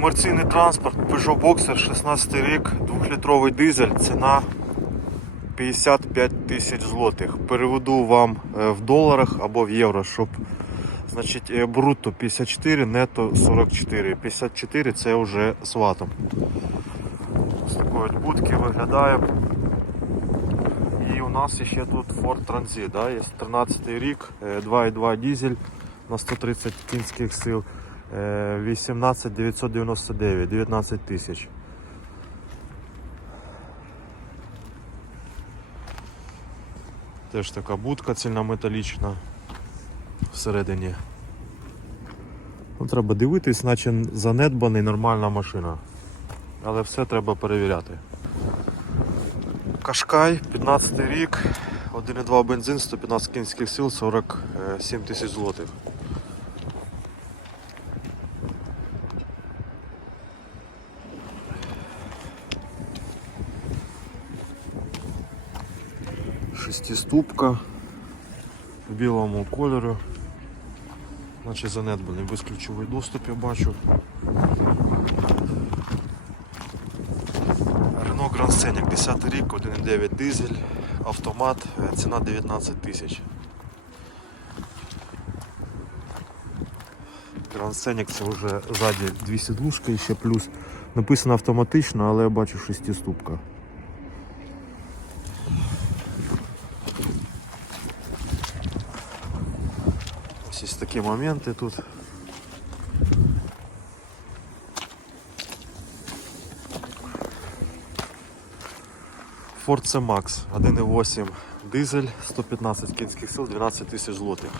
Комерційний транспорт Peugeot Boxer 16 рік, 2-літровий дизель, ціна 55 тисяч злотих. Переведу вам е, в доларах або в євро, щоб значить, е, брутто 54, нетто 44. 54 це вже з ватом. З такої будки виглядає. І у нас ще тут Ford Transit, да? є 13 рік, е, 2,2 дизель на 130 кінських сил. Е, 18 999, 19 тисяч. Теж така будка цільнометалічна всередині. Ну, треба дивитись, наче занедбаний нормальна машина. Але все треба перевіряти. Кашкай, 15 рік, 1,2 бензин, 115 кінських сил, 47 тисяч злотих. Шестиступка в білому кольорі. Наче занедбаний, безключовий доступ я бачу. Renault Grand Scenic 10 рік, 1,9 дизель, автомат, е, ціна 19 тисяч. Grand Scenic це вже ззаді дві сідлушки і ще плюс. Написано автоматично, але я бачу шестиступка. Ось є такі моменти тут. Ford C-Max 1.8 дизель, 115 кінських сил, 12 тисяч злотих.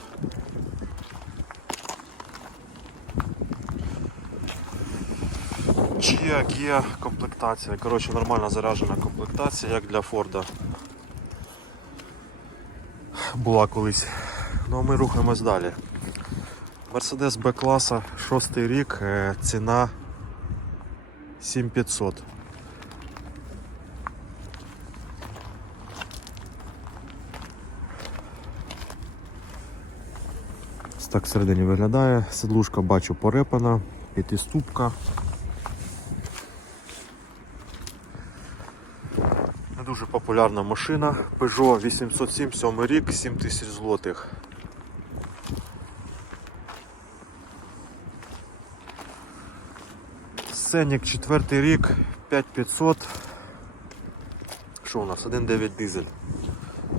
Kia, Kia комплектація. Коротше, нормально заряджена комплектація, як для Форда. Була колись. Ну а ми рухаємось далі. Mercedes B класа 6 рік, е, ціна 7500. Так всередині виглядає. Сидлушка бачу порепана, п'ятиступка. Не дуже популярна машина. Peugeot 807 7 рік, 7000 злотих. Сценік 4 рік, 5500. Що у нас? 1.9 дизель.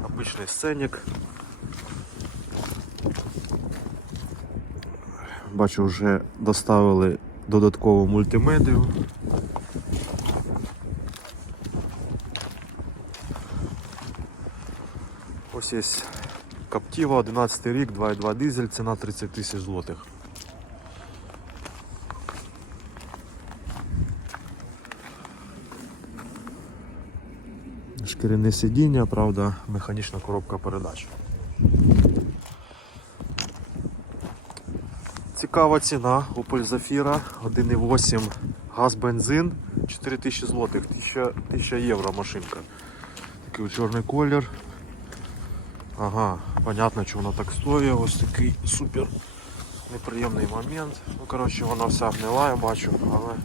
Обичний сценік. Бачу, вже доставили додаткову мультимедію. Ось є Captiva 11 рік, 2.2 дизель, ціна 30 тисяч злотих. Шкіряне сидіння, правда, механічна коробка передач. Цікава ціна Opel Zafira 1.8 газ бензин 4000 злотих, 1000, 1000 євро машинка. Такий чорний колір. Ага, понятно, що воно так стоїть. Ось такий супер неприємний момент. Ну, коротше, вона вся гнила, я бачу, але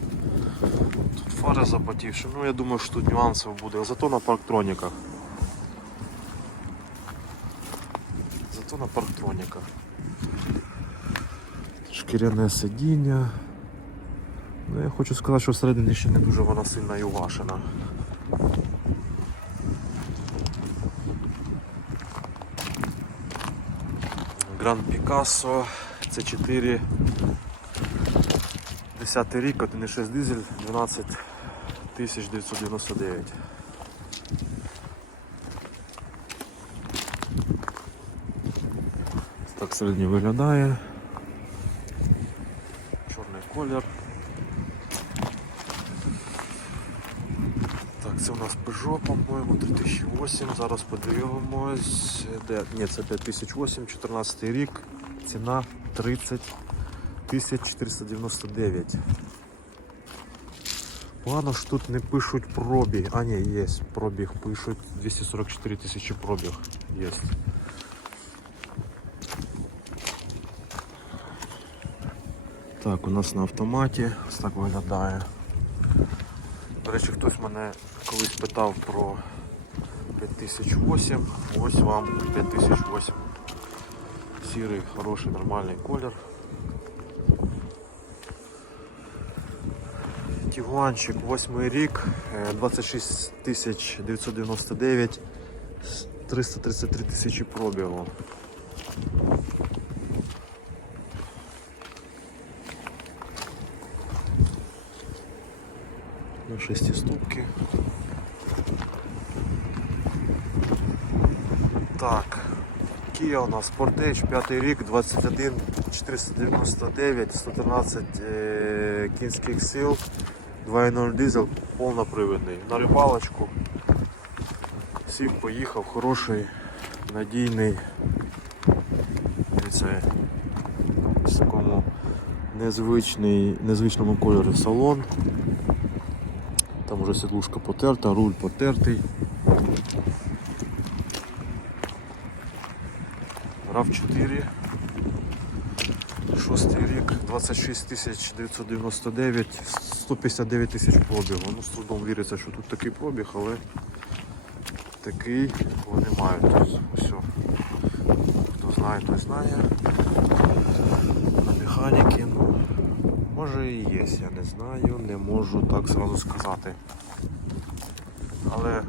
фари запотівші. Ну, я думаю, що тут нюансів буде. Зато на парктроніках. Зато на парктроніках. Шкіряне сидіння. Ну, я хочу сказати, що всередині ще не дуже вона сильно і увашена. Гранд Пікассо, це 4 10 рік, 1,6 дизель, 12 999. Так всередині виглядає. Чорний колір. Так, це у нас Peugeot, по-моєму, 3008. Зараз подивимось. Де? Ні, це 5008, 14 рік. Ціна 30 499. Погано ж тут не пишуть пробіг. А ні, є пробіг, пишуть 244 тисячі пробіг. Є. Так, у нас на автоматі. Ось так виглядає. До речі, хтось мене колись питав про 5008. Ось вам 5008. Сірий, хороший, нормальний колір. Тігуанчик, 8 рік, е, 26 тисяч 999, 333 тисячі пробігу. На шестиступки. Так, Kia у нас Sportage, 5 рік, 21 499, 113 е, кінських сил, 2.0 дизель повнопривідний. На рибалочку. Сів, поїхав, хороший, надійний. Це в такому незвичний, незвичному кольорі салон. Там вже сідлушка потерта, руль потертий. RAV4 96 рік, 26 тисяч 999, 159 тисяч пробігу. Ну, з трудом віриться, що тут такий пробіг, але такий вони мають. Тобто, все. Хто знає, той знає. На механіки, ну, може і є, я не знаю, не можу так зразу сказати. Але